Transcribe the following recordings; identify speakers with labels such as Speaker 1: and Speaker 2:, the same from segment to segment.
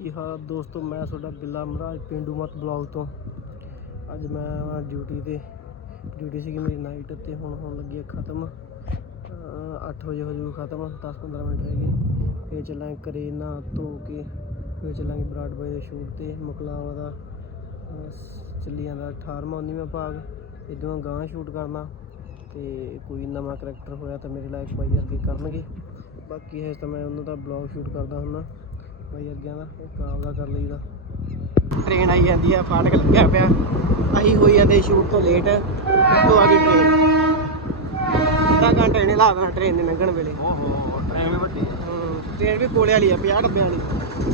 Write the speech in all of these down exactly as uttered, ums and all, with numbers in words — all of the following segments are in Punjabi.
Speaker 1: ਕੀ ਹਾਲ ਦੋਸਤੋ, ਮੈਂ ਤੁਹਾਡਾ ਬਿੱਲਾ ਮਹਾਰਾਜ ਪਿੰਡੂ ਮਤ ਬਲੌਗ ਤੋਂ। ਅੱਜ ਮੈਂ ਡਿਊਟੀ 'ਤੇ ਡਿਊਟੀ ਸੀਗੀ ਮੇਰੀ ਨਾਈਟ, ਅਤੇ ਹੁਣ ਹੋਣ ਲੱਗੀ ਹੈ ਖ਼ਤਮ। ਅੱਠ ਵਜੇ ਹੋ ਜਾਊ ਖ਼ਤਮ, ਦਸ ਪੰਦਰਾਂ ਮਿੰਟ ਰਹਿ ਗਏ। ਫਿਰ ਚੱਲਾਂਗੇ ਘਰੇ ਨਹਾ ਧੋ ਕੇ, ਫਿਰ ਚੱਲਾਂਗੇ ਬਰਾਡਵੇ ਦੇ ਸ਼ੂਟ 'ਤੇ। ਮੁਕਲਾਵਾ ਦਾ ਚੱਲੀ ਜਾਂਦਾ ਅਠਾਰਵਾਂ ਉੱਨੀਵਾਂ ਭਾਗ, ਇੱਧਰੋਂ ਗਾਂਹ ਸ਼ੂਟ ਕਰਨਾ। ਅਤੇ ਕੋਈ ਨਵਾਂ ਕਰੈਕਟਰ ਹੋਇਆ ਤਾਂ ਮੇਰੇ ਲਾਇਕ ਬਾਈ ਵਰਗੇ ਕਰਨਗੇ। ਬਾਕੀ ਹੈ ਤਾਂ ਮੈਂ ਉਹਨਾਂ ਦਾ ਬਲੌਗ ਸ਼ੂਟ ਕਰਦਾ ਹੁੰਦਾ ਬਾਈ ਵਰਗਿਆਂ ਦਾ, ਇੱਕ ਆਪਦਾ ਕਰ ਲਈਦਾ। ਟ੍ਰੇਨ ਆਈ ਜਾਂਦੀ ਆ, ਫਾਟਕ ਲੱਗਿਆ ਪਿਆ। ਅਸੀਂ ਹੋਈ ਜਾਂਦੇ ਸ਼ੂਟ ਤੋਂ ਲੇਟ, ਉੱਤੋਂ ਆ ਗਈ ਟ੍ਰੇਨ। ਅੱਧਾ ਘੰਟਾ ਇਹਨੇ ਲਾ ਦੇਣਾ ਟ੍ਰੇਨ ਦੇ ਲੰਘਣ ਵੇਲੇ। ਟ੍ਰੇਨ ਵੱਡੀ ਟ੍ਰੇਨ ਵੀ ਕੋਲੇ ਵਾਲੀ ਆ, ਪੰਜਾਹ ਡੱਬਿਆਂ ਵਾਲੀ।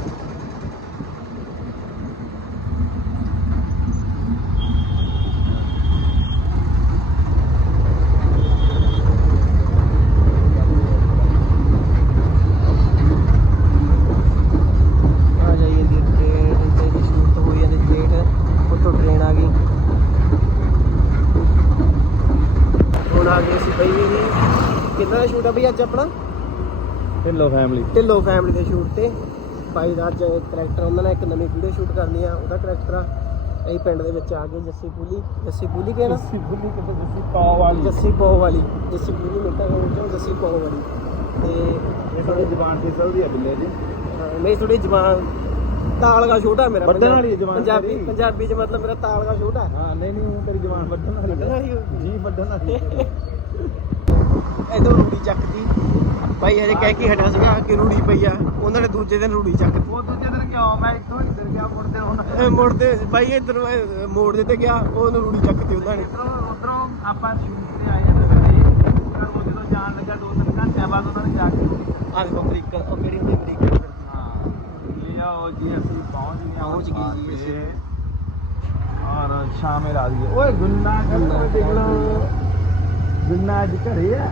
Speaker 1: ਕਿੰਨਾ ਸ਼ੂਟ ਆ ਬਈ ਅੱਜ ਆਪਣਾ?
Speaker 2: ਢਿੱਲੋਂ ਫੈਮਿਲੀ
Speaker 1: ਢਿੱਲੋਂ ਫੈਮਿਲੀ ਦੇ ਸ਼ੂਟ ਤੇ ਬਾਈ ਦਾ ਅੱਜ ਕਰੈਕਟਰ, ਉਹਨਾਂ ਨੇ ਇੱਕ ਨਵੀਂ ਵੀਡੀਓ ਸ਼ੂਟ ਕਰਨੀ ਆ, ਉਹਦਾ ਕਰੈਕਟਰ ਆ। ਅਸੀਂ ਪਿੰਡ ਦੇ ਵਿੱਚ ਆ ਗਏ, ਜੱਸੀ ਪੂਲੀ ਜੱਸੀ ਪੂਲੀ ਕਿਹੜਾ
Speaker 2: ਜੱਸੀ ਪੂਲੀ ਕਿਤੇ ਜੱਸੀ ਪੌ ਵਾਲੀ
Speaker 1: ਜੱਸੀ ਪੌ ਵਾਲੀ ਜੱਸੀ ਪੂਲੀ ਮਿੱਟਾ ਚੋਂ ਜੱਸੀ ਪੌ ਵਾਲੀ। ਤੇ
Speaker 2: ਇਹ ਥੋੜੀ ਜ਼ਬਾਨ ਤੇ ਚੱਲਦੀ ਆ ਬਿੱਲੇ ਜੀ।
Speaker 1: ਮੇਰੀ ਥੋੜੀ ਜ਼ਬਾਨ ਤਾਲਗਾ ਛੋਟਾ ਮੇਰਾ,
Speaker 2: ਵੱਢਣ ਵਾਲੀ ਜ਼ਬਾਨ
Speaker 1: ਪੰਜਾਬੀ ਪੰਜਾਬੀ 'ਚ ਮਤਲਬ ਮੇਰਾ ਤਾਲਗਾ ਛੋਟਾ।
Speaker 2: ਹਾਂ ਨਹੀਂ ਨਹੀਂ ਉਹ ਤੇਰੀ ਜ਼ਬਾਨ ਵੱਢਣ ਵਾਲੀ ਜੀ, ਵੱਢਣ ਵਾਲੀ।
Speaker 1: ਇੱਧਰੋਂ ਰੂੜੀ ਚੱਕਦੀ ਬਾਈ, ਹਜੇ ਕਹਿ ਕੇ ਹਟਿਆ ਸੀਗਾ ਕਿ ਰੂੜੀ ਪਈ ਆ, ਉਹਨਾਂ ਨੇ ਦੂਜੇ ਦਿਨ ਰੂੜੀ ਚੱਕ।
Speaker 2: ਉਹ ਦੂਜੇ ਦਿਨ ਕਿਉਂ? ਮੈਂ ਇੱਥੋਂ ਇੱਧਰ ਗਿਆ, ਮੁੜਦੇ ਹੁਣ
Speaker 1: ਮੁੜਦੇ ਬਾਈ ਇੱਧਰ ਮੋੜ ਦੇ ਤੇ ਗਿਆ, ਉਹਨੂੰ ਰੂੜੀ ਚੱਕਤੀ ਉਹਨਾਂ ਨੇ।
Speaker 2: ਉਧਰੋਂ ਆਪਾਂ ਸ਼ੂਟ ਤੇ ਆਏ ਜਾਂਦੇ ਉਹ ਜਦੋਂ ਜਾਣ ਲੱਗਾ ਦੋ ਤਿੰਨ ਘੰਟਿਆਂ ਬਾਅਦ ਉਹਨਾਂ ਨੇ ਜਾ ਕੇ
Speaker 1: ਆਹ ਦੇਖੋ ਅਮਰੀਕਾ, ਉਹ ਕਿਹੜੀ ਹੁੰਦੀ ਅਮਰੀਕਾ।
Speaker 2: ਹਾਂ ਇਹ ਆਓ ਜੀ, ਅਸੀਂ ਪਹੁੰਚ ਗਏ
Speaker 1: ਪਹੁੰਚ ਗਏ ਜੀ ਅਸੀਂ।
Speaker 2: ਔਰ ਸ਼ਾਮੇ ਲਾ ਦਈਏ। ਓਏ ਗੁੰਨਾ ਗੁੰਨਾ ਦੇਖ ਲਓ, ਗੁੰਨਾ ਅੱਜ ਘਰੇ ਆ।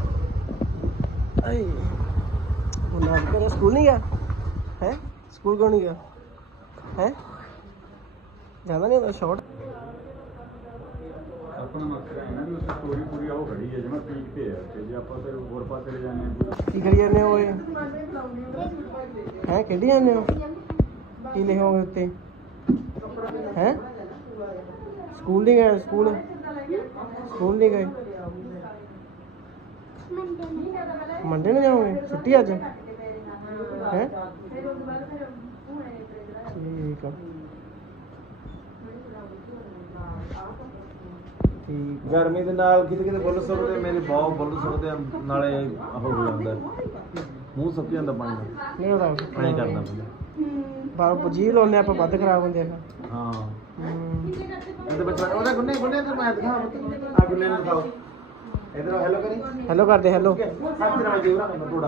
Speaker 1: ਆਏ ਹੁਣ ਅੱਜ ਘਰੇ ਸਕੂਲ ਨਹੀਂ ਗਿਆ ਹੈ? ਸਕੂਲ ਕਿਉਂ ਨਹੀਂ ਗਿਆ ਹੈ? ਜਾਂਦਾ ਨਹੀਂ ਸ਼ਾਰਟ
Speaker 3: ਆਪਣਾ ਮਕਸਦ ਹੈ ਨਾ ਵੀ ਉਸ ਸਟੋਰੀ ਪੂਰੀ ਉਹ ਖੜੀ ਹੈ ਜਿਵੇਂ ਪੀਕ ਤੇ ਹੈ, ਤੇ ਜੇ ਆਪਾਂ ਫਿਰ ਹੋਰ ਪਾਸੇ ਜਾਂਦੇ ਹਾਂ।
Speaker 1: ਕੀ ਕਰੀ ਜਾਂਦੇ ਹੋ? ਇਹ ਹੈ ਖੇਡੀ ਜਾਂਦੇ ਹੋ? ਕੀ ਲਿਖੋਗੇ ਉੱਤੇ ਹੈ? ਸਕੂਲ ਨਹੀਂ ਗਏ? ਸਕੂਲ ਸਕੂਲ ਨਹੀਂ ਗਏ? ਮੰਡੇ ਨੂੰ ਜਾਓਗੇ? ਛੁੱਟੀ ਅੱਜ ਹੈ? ਠੀਕ ਆ ਠੀਕ।
Speaker 2: ਗਰਮੀ ਦੇ ਨਾਲ ਕਿਤੇ ਕਿਤੇ ਬੁੱਲ ਸੁੱਕਦੇ, ਮੇਰੇ ਬਹੁਤ ਬੁੱਲ ਸੁੱਕਦੇ ਆ, ਨਾਲੇ ਹੋ ਜਾਂਦਾ ਮੂੰਹ ਸੁੱਕ ਜਾਂਦਾ ਪਾਣੀ ਦਾ।
Speaker 1: ਨਹੀਂ ਉਹਦਾ
Speaker 2: ਐਂ ਕਰਦਾ ਬੰਦਾ
Speaker 1: ਬਾਹਰ ਜੀ ਲਾਉਂਦੇ ਆਪਾਂ, ਵੱਧ ਖਰਾਬ ਹੁੰਦੇ ਆ।
Speaker 2: ਹਾਂ ਇਹਦੇ ਵਿੱਚ ਉਹਦਾ ਗੁੰਨੇ ਗੁੰਨੇ ਤੇ ਮੈਂ ਦਿਖਾ ਆ ਗੁੰਨੇ ਨੂੰ ਦਿਖਾਓ। ਇਧਰ ਹੈਲੋ ਕਰੀ,
Speaker 1: ਹੈਲੋ ਕਰਦੇ ਹੈਲੋ
Speaker 2: ਸੱਚ ਨਾਲ ਜੀਵਰਾ ਮੈਂ ਥੋੜਾ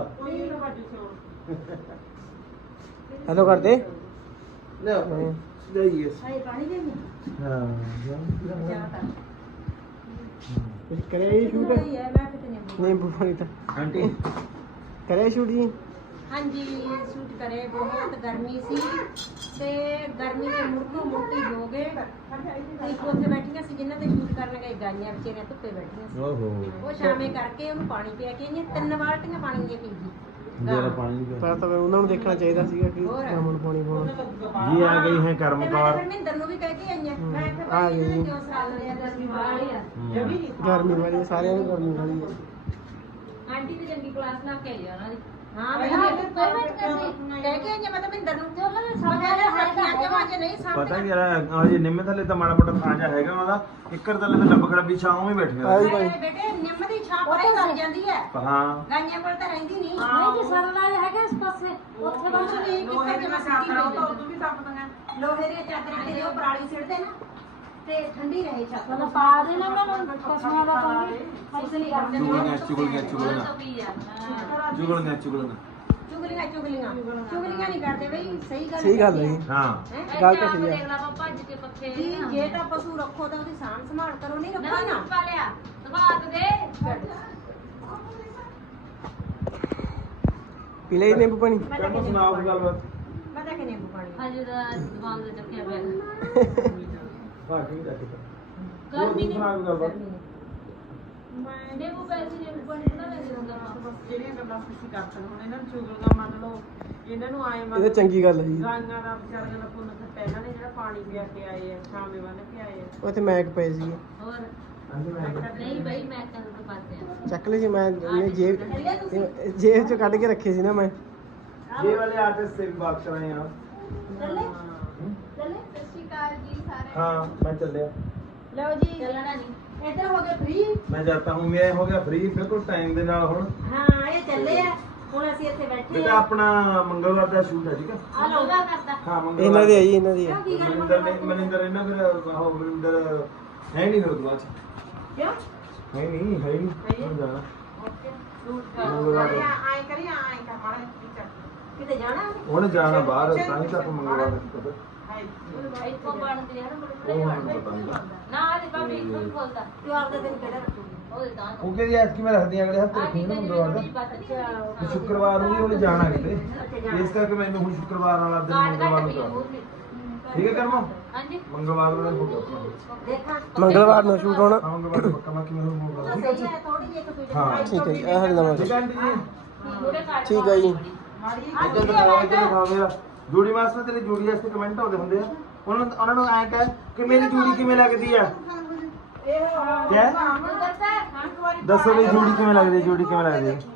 Speaker 1: ਹੈਲੋ ਕਰਦੇ
Speaker 2: ਲੈ ਜਾਈਏ। ਹਾਂ
Speaker 1: ਕੁਝ ਕਰਿਆ ਸ਼ੂਟ? ਨਿੰਬੂ ਪਾਣੀ ਤਾਂ
Speaker 2: ਆਂਟੀ
Speaker 1: ਕਰਿਆ ਸ਼ੂਟ ਜੀ?
Speaker 4: ਹਾਂਜੀ ਸ਼ੂਟ ਕਰੇ, ਬਹੁਤ ਗਰਮੀ ਸੀ ਤੇ ਗਰਮੀ ਦੇ ਮੁੜਕੋ ਮੁੜਕੀ ਹੋ ਗਏ। ਇੱਕ ਉੱਥੇ ਬੈਠੀਆਂ ਸੀ ਜਿਨ੍ਹਾਂ ਤੇ ਸ਼ੂਟ ਕਰਨ ਗਏ, ਗਾਈਆਂ ਵਿਚਾਰੀਆਂ ਧੁੱਪੇ ਬੈਠੀਆਂ ਸੀ।
Speaker 2: ਓਹੋ
Speaker 4: ਉਹ ਸ਼ਾਮੇ ਕਰਕੇ ਉਹਨੂੰ ਪਾਣੀ ਪਿਆ ਕੇ ਆਈਆਂ, ਤਿੰਨ ਬਾਲਟੀਆਂ ਪਾਣੀ ਦੀਆਂ ਪੀ ਗਈ।
Speaker 2: ਜਿਹੜਾ ਪਾਣੀ
Speaker 1: ਪਰ ਤਾਂ ਉਹਨਾਂ ਨੂੰ ਦੇਖਣਾ ਚਾਹੀਦਾ ਸੀਗਾ ਕਿ ਕਾਮਨ ਪਾਣੀ ਪਾਉਣਾ।
Speaker 2: ਜੀ ਆ ਗਈ ਹੈ ਕਰਮਕਾਰ।
Speaker 4: ਮਹਿੰਦਰ ਨੂੰ ਵੀ ਕਹਿ ਕੇ ਆਈਆਂ, ਮੈਂ ਕਿਹਾ
Speaker 1: ਆ
Speaker 4: ਭਾਈ
Speaker 1: ਗਈ।
Speaker 4: ਇਹਨਾਂ ਨੇ ਕਿਉਂ ਸਰਾਲ ਲਿਆ, ਗਰਮੀ ਵਾਲੀ ਆ।
Speaker 1: ਗਰਮੀ ਵਾਲੀ ਸਾਰਿਆਂ ਨੂੰ ਗਰਮੀ ਵਾਲੀ ਹੈ।
Speaker 4: ਆਂਟੀ ਤੇ ਚੰਗੀ ਕਲਾਸ ਲਾ ਕੇ ਆਈ ਉਹਨਾਂ ਦੀ। ਹਾਂ ਮੈਂ ਕਹਿ ਕੇ ਆਈਆਂ, ਮੈਂ ਤਾਂ ਮਹਿੰਦਰ ਨੂੰ ਨਹੀਂ
Speaker 2: ਪਤਾ ਕੀ ਯਾਰ, ਹਜੇ ਨਿੰਮੇ ਥੱਲੇ ਤਾਂ ਮਾੜਾ ਮੋਟਾ ਥਾਂ ਜਿਹਾ ਹੈਗਾ ਉਹਦਾ, ਇੱਕਰ ਥੱਲੇ ਤਾਂ ਡੱਬ ਖੜੱਬੀ ਛਾਂ ਵੀ ਬੈਠੀਆਂ।
Speaker 4: ਬੇਟੇ ਨਿੰਮ ਦੀ ਛਾਂ ਪਰੇ ਕਰ ਜਾਂਦੀ ਹੈ,
Speaker 2: ਹਾਂ
Speaker 4: ਗਾਈਆਂ ਕੋਲ ਤਾਂ ਰਹਿੰਦੀ ਨਹੀਂ।
Speaker 5: ਨਹੀਂ ਤੇ ਸਰਲਾ ਹੈਗਾ ਇਸ ਪਾਸੇ, ਉੱਥੇ
Speaker 4: ਕੁਛ ਨਹੀਂ ਕਿੱਥੇ ਜਮਾ ਸਿੱਟੀ ਪਈ ਹੈ, ਉਦੋਂ ਵੀ ਤੱਪਦੀਆਂ ਲੋਹੇ ਦੀਆਂ ਚਾਦਰਾਂ ਤੇ ਉਹ ਪਰਾਲੀ ਸਿੱਟਦੇ ਨਾ ਤੇ ਠੰਡੀ ਰਹੇ ਛੱਤ।
Speaker 5: ਮਤਲਬ ਪਾ ਦੇਣਾ ਉਹਨਾਂ ਨੂੰ ਪਸ਼ੂਆਂ ਦਾ ਪਾਣੀ, ਫਸਲ ਹੀ ਕਰਦੇ
Speaker 2: ਚੁਗਲੀਆਂ ਚੁਗਲੀਆਂ ਚੁਗਲੀਆਂ ਚੁਗਲੀਆਂ ਚੁਗਲੀਆਂ
Speaker 4: ਚੁਗਲੀਆਂ ਚੁਗਲੀਆਂ ਚੁਗਲੀਆਂ ਨਹੀਂ ਕਰਦੇ ਬਈ, ਸਹੀ ਗੱਲ
Speaker 1: ਸਹੀ ਗੱਲ ਹੈ ਜੀ।
Speaker 2: ਹਾਂ
Speaker 1: ਗੱਲ ਤਾਂ ਸਹੀ ਹੈ
Speaker 5: ਦੇਖ ਲਾ ਭੱਜ ਕੇ ਪੱਖੇ
Speaker 4: ਜੀ। ਜੇ ਤਾਂ ਪਸ਼ੂ ਰੱਖੋ ਤਾਂ ਉਹਦੀ ਸਾਂਭ ਸੰਭਾਲ ਕਰੋ, ਨਹੀਂ ਰੱਖੋ ਨਾ
Speaker 5: ਪਾ ਲਿਆ ਦਬਾ ਦੇ
Speaker 1: ਪੀ ਲਈ ਨਿੰਬੂ ਪਾਣੀ।
Speaker 2: ਕੰਮ ਸੁਣਾਓ ਗੱਲਬਾਤ।
Speaker 4: ਮੈਂ ਤਾਂ ਕਿ ਨਿੰਬੂ ਪਾਣੀ
Speaker 5: ਹਜੇ ਦਾ ਦੁਕਾਨ ਤੇ ਚੱਕਿਆ ਪਿਆ।
Speaker 2: ਬਾਕੀ ਰੱਖ ਤਾ
Speaker 5: ਗਰਮੀ ਨੇ
Speaker 2: ਸੁਣਾਓ ਗੱਲਬਾਤ।
Speaker 5: ਨਿੰਬੂ ਪੈਸੇ ਨਿੰਬੂ ਪਾਣੀ ਬਣਾ ਲੈ ਦਿੰਦਾ
Speaker 6: ਜਿਹੜੀਆਂ ਗੱਲਾਂ ਤੁਸੀਂ ਕਰ ਸਕਦੇ ਹੁਣ ਇਹਨਾਂ ਨੂੰ ਚੁਗਲੀਆਂ ਮੰਨ ਲਓ ਇਹਨਾਂ ਨੂੰ ਆਏ
Speaker 1: ਇਹ
Speaker 6: ਮੰਨ
Speaker 1: ਤਾਂ ਚੰਗੀ ਗੱਲ ਹੈ ਜੀ
Speaker 6: ਗਾਈਆਂ ਦਾ ਵਿਚਾਰੀਆਂ ਦਾ ਪੁੰਨ ਖੱਟਾ ਇਹਨਾਂ ਨੇ ਜਿਹੜਾ ਪਾਣੀ ਪਿਆ ਕੇ ਆਏ ਆ ਸ਼ਾਮੇ ਬੰਨ ਕੇ ਆਏ ਆ
Speaker 1: ਉਹ ਤੇ ਮੈਕ ਪਏ ਸੀ
Speaker 5: ਹੋਰ ਨਹੀਂ ਬਈ ਮੈਂ ਕਹਾਂ ਤੋਂ ਪਾਤੇ ਆ
Speaker 1: ਚੱਕ ਲਈ ਸੀ ਮੈਂ ਇਹਨੇ ਜੇਬ ਜੇਬ ਚ ਕੱਢ ਕੇ ਰੱਖੇ ਸੀ ਨਾ ਮੈਂ
Speaker 2: ये वाले आर्टिस्ट से भी बात कर रहे हैं आप
Speaker 4: ਚੱਲੇ
Speaker 2: हम्म?
Speaker 4: ਚੱਲੇ ਸਤਿ ਸ਼੍ਰੀ ਅਕਾਲ ਜੀ ਸਾਰੇ
Speaker 2: हाँ मैं चल लिया
Speaker 4: ਲਓ ਜੀ
Speaker 5: ਚੱਲਣਾ ਨਹੀਂ
Speaker 4: ਇੱਧਰ ਹੋ ਗਏ ਫ੍ਰੀ
Speaker 2: मैं जाता हूँ मैं हो गया फ्री बिल्कुल टाइम ਦੇ ਨਾਲ ਹੁਣ
Speaker 4: ਹਾਂ ਇਹ ਚੱਲੇ ਆ ਹੁਣ ਅਸੀਂ ਇੱਥੇ ਬੈਠੇ
Speaker 2: ਬੇਟਾ
Speaker 4: ਆ
Speaker 2: ਆਪਣਾ ਮੰਗਲਵਾਰ ਦਾ ਸ਼ੂਟ ਹੈ ਠੀਕ ਹੈ
Speaker 4: ਆ ਲਓ
Speaker 5: ਲੋਗਾ ਕਰਦਾ
Speaker 2: ਹਾਂ ਮੰਗਲਵਾਰ
Speaker 1: ਇਹਨਾਂ ਦੀ ਆਈ ਇਹਨਾਂ ਦੀ
Speaker 4: ਕਿਉਂ ਕੀ ਗੱਲ
Speaker 2: ਮਨਿੰਦਰ ਨੇ ਮਨਿੰਦਰ ਇਹਨਾਂ ਫਿਰ ਆਹੋ ਮਨਿੰਦਰ ਹੈ ਨਹੀਂ ਫਿਰ ਬਾਅਦ ਚ
Speaker 4: ਕਿਉਂ
Speaker 2: ਹੈ ਨਹੀਂ ਹੈ ਨਹੀਂ ਹੁਣ ਜਾਣਾ ਮੰਗਲਵਾਰ ਨੂੰ।
Speaker 6: ਆਏ ਕਰੀ ਆਏ ਕਰ ਮਾੜੇ ਵਿਚਾਰ
Speaker 4: ਕਿਤੇ ਜਾਣਾ
Speaker 2: ਹੁਣ ਜਾਣਾ ਬਾਹਰ ਤਾਂ ਹੀ ਤਾਂ ਆਪਾਂ ਮੰਗਲਵਾਰ ਨੂੰ ਪਤਾ
Speaker 6: ਹਾਈ
Speaker 5: ਇੱਕੋ ਬਣਦੇ ਹਨ ਬੜੇ
Speaker 2: ਉਹ
Speaker 5: ਬੜੇ
Speaker 2: ਮੈਨੂੰ ਪਤਾ ਨਹੀਂ
Speaker 5: ਨਾ ਅੱਜ ਬਾਬੀ ਇੱਕ ਖੋਲਦਾ
Speaker 4: ਤੂੰ ਆਪਦਾ ਦਿਨ ਕਿਹੜਾ ਰੱਖੂਗੀ
Speaker 5: ਉਹਦੇ ਤਾਂ
Speaker 2: ਉਹ ਕਹਿੰਦੀ ਐਤਕੀ ਮੈਂ ਰੱਖਦੀ ਅਗਲੇ ਹਫਤੇ ਰੱਖੀ ਨਾ ਮੰਗਲਵਾਰ ਦਾ ਤੇ ਸ਼ੁੱਕਰਵਾਰ ਨੂੰ ਵੀ ਉਹਨੇ ਜਾਣਾ ਕਿਤੇ ਇਸ ਕਰਕੇ ਮੈਨੂੰ ਹੁਣ ਸ਼ੁੱਕਰਵਾਰ ਵਾਲਾ ਦਿਨ ਮੰਗਲਵਾਰ ਨੂੰ ਕਰਾ ਠੀਕ ਹੈ ਕਰਮਾ
Speaker 5: ਹਾਂਜੀ
Speaker 2: ਮੰਗਲਵਾਰ ਨੂੰ ਹੋ ਗਿਆ ਆਪਣਾ
Speaker 4: ਦੇਖਾਂ
Speaker 1: ਮੰਗਲਵਾਰ ਨੂੰ ਸ਼ੂਟ ਹੋਣਾ
Speaker 2: ਹਾਂ ਮੰਗਲਵਾਰ ਨੂੰ ਪੱਕਾ ਮੈਂ ਕਿਵੇਂ ਹੋਊਗਾ ਠੀਕ ਹੈ
Speaker 4: ਸਹੀ ਹੈ ਥੋੜੀ ਜਿਹੀ ਇੱਕ ਦੂਜੇ
Speaker 2: ਹਾਂ।
Speaker 1: ਠੀਕ ਹੈ ਜੀ ਇਹ ਹਰੀ ਨਵਾਂ
Speaker 2: ਠੀਕ ਹੈ ਆਂਟੀ ਜੀ
Speaker 5: ਥੋੜੇ ਕਾਟ
Speaker 1: ਠੀਕ ਹੈ ਜੀ
Speaker 6: ਮਾੜੀ
Speaker 2: ਇੱਧਰ ਦਿਖਾਓ ਇੱਧਰ ਦਿਖਾਓ ਮੇਰਾ ਜੂੜੀ ਮਾਸਟਰ ਤੇਰੀ ਜੂੜੀ ਵਾਸਤੇ ਕਮੈਂਟ ਆਉਂਦੇ ਹੁੰਦੇ ਆ ਉਹਨਾਂ ਨੂੰ ਉਹਨਾਂ ਨੂੰ ਐਂ ਕਹਿ ਕਿ ਮੇਰੀ ਜੂੜੀ ਕਿਵੇਂ ਲੱਗਦੀ ਆ ਕਿਆ ਦੱਸੋ ਵੀ ਜੂੜੀ ਕਿਵੇਂ ਲੱਗਦੀ ਹੈ ਜੂੜੀ ਕਿਵੇਂ ਲੱਗਦੀ ਹੈ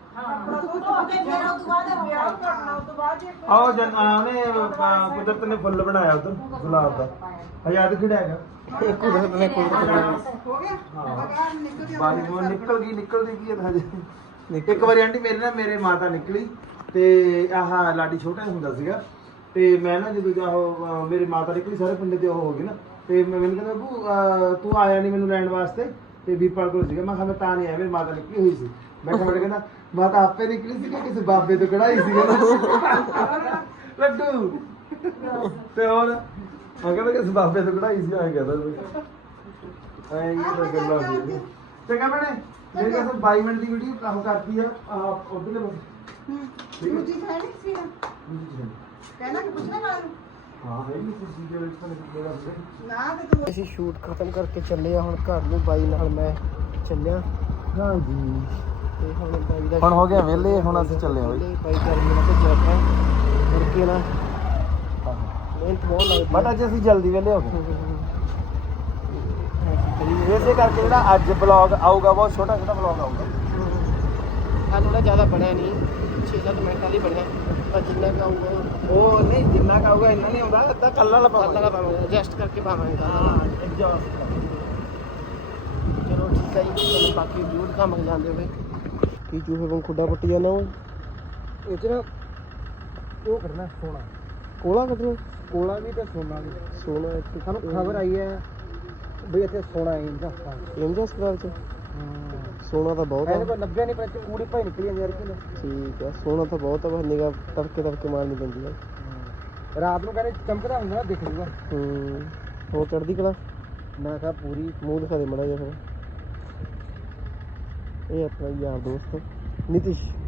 Speaker 2: ਆਓ ਜਨ ਉਹਨੇ ਅਹ, ਕੁਦਰਤ ਨੇ ਫੁੱਲ ਬਣਾਇਆ ਉਧਰ ਗੁਲਾਬ ਦਾ ਆਜ਼ਾਦ ਖਿੜਾ ਹੈਗਾ
Speaker 1: ਇਹ ਕੁਦਰਤ ਨੇ ਕੁਦਰਤ ਬਣਾਇਆ
Speaker 2: ਹਾਂ ਬਾਈ ਨੂੰ ਨਿਕਲ ਗਈ ਨਿਕਲਦੀ ਕੀ ਹੈ ਹਜੇ ਇੱਕ ਵਾਰੀ ਆਂਟੀ ਮੇਰੇ ਨਾਲ ਮੇਰੇ ਮਾਤਾ ਨਿਕਲੀ ਤੇ ਆਹ ਲਾਡੀ ਛੋਟਾ ਹੁੰਦਾ ਸੀਗਾ ਤੇ ਮੈਂ ਨਾ ਜਦੋਂ ਜਾ ਉਹ ਅਹ, ਮੇਰੀ ਮਾਤਾ ਨਿਕਲੀ ਸਾਰੇ ਪਿੰਡ ਤੇ ਉਹ ਹੋ ਗਈ ਨਾ ਤੇ ਮੈਂ ਮੈਨੂੰ ਕਹਿੰਦਾ ਬੂ ਅਹ, ਤੂੰ ਆਇਆ ਨਹੀਂ ਮੈਨੂੰ ਲੈਣ ਵਾਸਤੇ ਤੇ ਵੀਰਪਾਲ ਕੋਲ ਸੀਗਾ ਮੈਂ ਕਿਹਾ ਮੈਂ ਤਾਂ ਨਹੀਂ ਆਇਆ ਮੇਰੀ ਮਾਤਾ ਨਿਕਲੀ ਹੋਈ ਸੀ ਮੈਂ ਕਿਹਾ ਮੈਂ ਕਹਿੰਦਾ ਮਾਤਾ ਆਪੇ ਨਿਕਲੀ ਸੀ ਕਿ ਕਿਸੇ ਬਾਬੇ ਤੋਂ ਕਢਾਈ ਸੀ ਲੱਡੂ ਤੇ ਹੋਰ ਮੈਂ ਕਹਿੰਦਾ ਕਿਸੇ ਬਾਬੇ ਤੋਂ ਕਢਾਈ ਸੀ ਆਏ ਕਹਿੰਦਾ ਐ ਇਹ ਤਾਂ ਗੱਲਾਂ ਸੀ ਤੇ ਕਹਿੰਦਾ ਨੇ ਮੇਰੇ ਕੋਲ ਬਾਈ ਮਿੰਟ ਦੀ ਵੀਡੀਓ ਕੰਮ ਕਰਦੀ ਆ ਆਹ ਉਧਰਲੇ ਪਾਸੇ
Speaker 6: ਦੂਜੀ ਸਾਈਡ ਸੀ
Speaker 2: ਹਾਂ
Speaker 6: ਕਹਿਣਾ ਕਿ ਪੁੱਛਣਾ ਵਾਲਾ ਨੂੰ
Speaker 2: ਹੈ ਨਹੀਂ ਕੁਝ ਵੀਡੀਓ ਵਿੱਚ ਤਾਂ ਮੇਰਾ
Speaker 6: ਨਾ ਤੇ ਤੂੰ
Speaker 1: ਅਸੀਂ ਸ਼ੂਟ ਖਤਮ ਕਰਕੇ ਚੱਲੇ ਆ ਹੁਣ ਘਰ ਨੂੰ ਬਾਈ ਨਾਲ ਮੈਂ ਚੱਲਿਆ
Speaker 2: ਹਾਂ ਜੀ
Speaker 1: ਤੇ ਹੁਣ ਬਾਈ ਦਾ
Speaker 2: ਹੁਣ ਹੋ ਗਿਆ ਵਿਹਲੇ ਹੁਣ ਅਸੀਂ ਚੱਲੇ ਹਾਂ ਬਈ
Speaker 1: ਵਿਹਲੇ, ਬਾਈ ਗਰਮੀ ਨਾਲ ਭੱਜਿਆ ਪਿਆ ਕਰਕੇ ਨਾ ਮਿਹਨਤ ਬਹੁਤ ਲੱਗਦੀ
Speaker 2: ਬਟ ਅੱਜ ਅਸੀਂ ਜਲਦੀ ਵਿਹਲੇ ਹੋ ਗਏ ਇਸੇ ਕਰਕੇ ਜਿਹੜਾ ਅੱਜ ਬਲੌਗ ਆਊਗਾ ਬਹੁਤ ਛੋਟਾ ਛੋਟਾ ਬਲੌਗ ਆਊਗਾ
Speaker 1: ਆ ਥੋੜਾ ਜ਼ਿਆਦਾ ਬਣਿਆ ਨਹੀਂ ਛੇ ਸੱਤ ਮਿੰਟਾਂ ਲਈ ਬਣਿਆ ਪਰ ਜਿੰਨਾ ਕੁ ਆਊਗਾ
Speaker 2: ਉਹ ਨਹੀਂ ਜਿੰਨਾ ਕਾਊਗਾ ਇੰਨਾ ਨਹੀਂ ਆਉਂਦਾ ਤਾਂ ਕੱਲਾ ਲਾ
Speaker 1: ਕੱਲ੍ਹ ਵਾਲਾ ਪਾਵਾਂਗੇ ਐਡਜਸਟ ਕਰਕੇ ਪਾਵਾਂਗੇ ਕੱਲ੍ਹ ਵਾਲਾ।
Speaker 2: ਹਾਂ ਐਗਜ਼ੌਸਟ
Speaker 1: ਚਲੋ ਠੀਕ ਹੈ ਜੀ ਤੁਹਾਨੂੰ ਬਾਕੀ ਵੀਊ ਦਿਖਾਵਾਂਗੇ ਜਾਂਦੇ ਹੋਏ ਕੀ ਚੂਹੇ ਵਾਂਗ ਖੁੱਡਾ ਪੱਟੀ ਜਾਂਦਾ ਉਹ
Speaker 2: ਇਹ ਚ ਨਾ ਉਹ ਕਰਨਾ ਸੋਨਾ
Speaker 1: ਕੋਲਾ ਕੱਢਣਾ
Speaker 2: ਕੋਲਾ ਵੀ ਤੇ ਸੋਨਾ ਵੀ
Speaker 1: ਸੋਨਾ ਇੱਥੇ
Speaker 2: ਸਾਨੂੰ ਖਬਰ ਆਈ ਹੈ ਬਈ ਇੱਥੇ ਸੋਨਾ ਹੈ ਇੰਦਾ
Speaker 1: ਇੰਜਸ ਸਪਰਾਲ ਚ ਸੋਨਾ ਤਾਂ ਬਹੁਤ
Speaker 2: ਇਹਨੇ
Speaker 1: ਆ
Speaker 2: ਕੋਈ ਲੱਭਿਆ ਨਹੀਂ ਪਰ ਇੱਥੇ ਕੂੜੀ ਭਾਈ ਨਿਕਲੀ ਜਾਂਦੀ ਯਾਰ ਕਿ
Speaker 1: ਠੀਕ ਆ ਸੋਨਾ ਤਾਂ ਬਹੁਤ ਆ ਬਸ ਨਿਗਾ ਤੜਕੇ ਤੜਕੇ ਮਾਰਨੀ ਪੈਂਦੀ ਆ
Speaker 2: ਰਾਤ ਨੂੰ ਕਹਿੰਦੇ ਚਮਕਦਾ ਹੁੰਦਾ ਨਾ ਦਿਖ ਜੂਗਾ
Speaker 1: ਹੂੰ ਹੋਰ ਚੜ੍ਹਦੀ ਕਲਾ
Speaker 2: ਮੈਂ ਕਿਹਾ ਪੂਰੀ
Speaker 1: ਮੂੰਹ ਦਿਖਾ ਦੇ ਮੜਾ ਜਿਹਾ ਫਿਰ ਇਹ ਆਪਣਾ ਯਾਰ ਦੋਸਤ ਨਿਤਿਸ਼